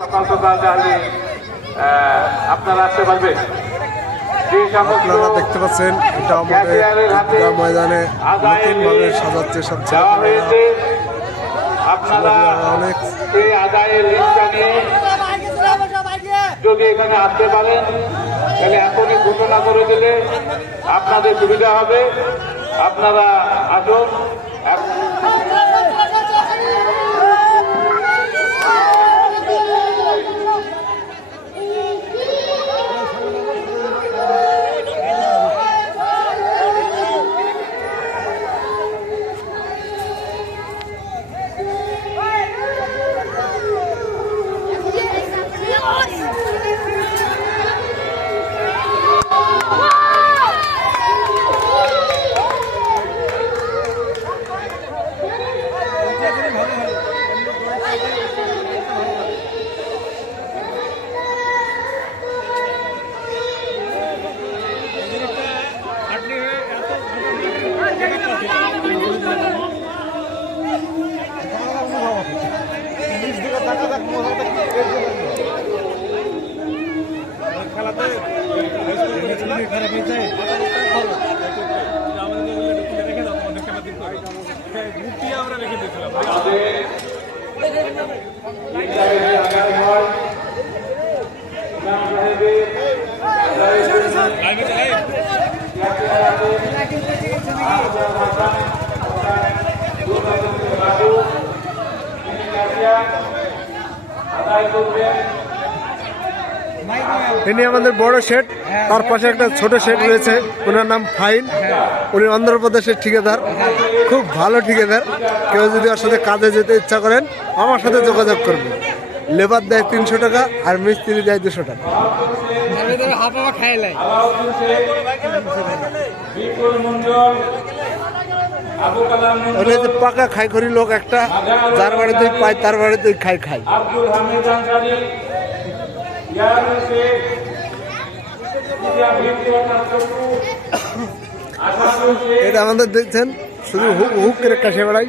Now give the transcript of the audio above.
সকাল সকাল তাহলে আপনারা আসতে পারবেন। আপনারা দেখতে পাচ্ছেন এটা আমাদের ঈদগাহ ময়দানে নতুনভাবে সাজাচ্ছে সব ছেলেমেয়েরা। আপনারা অনেক সেই আদায়ের লিস্টটা নিয়ে যদি এখানে আসতে পারেন তাহলে এখনই ঘোষণা করে দিলে আপনাদের সুবিধা হবে। আপনারা আসুন। ইনি আমাদের বড় শেঠ, তার পাশে একটা ছোট শেঠ রয়েছে, ওনার নাম ফাইন। উনি অন্ধ্রপ্রদেশের ঠিকাদার, খুব ভালো ঠিকাদার। কেউ যদি ওর সাথে কাজে যেতে ইচ্ছা করেন আমার সাথে যোগাযোগ করবেন। লেবার দেয় 300 টাকা আর মিস্ত্রি দেয় 200 টাকা। পাকা খাই করি লোক একটা, যার বাড়িতে পাই তার বাড়িতে খাই। এটা আমাদের দেখছেন শুধু হুক হুক করে কাশে বেড়াই।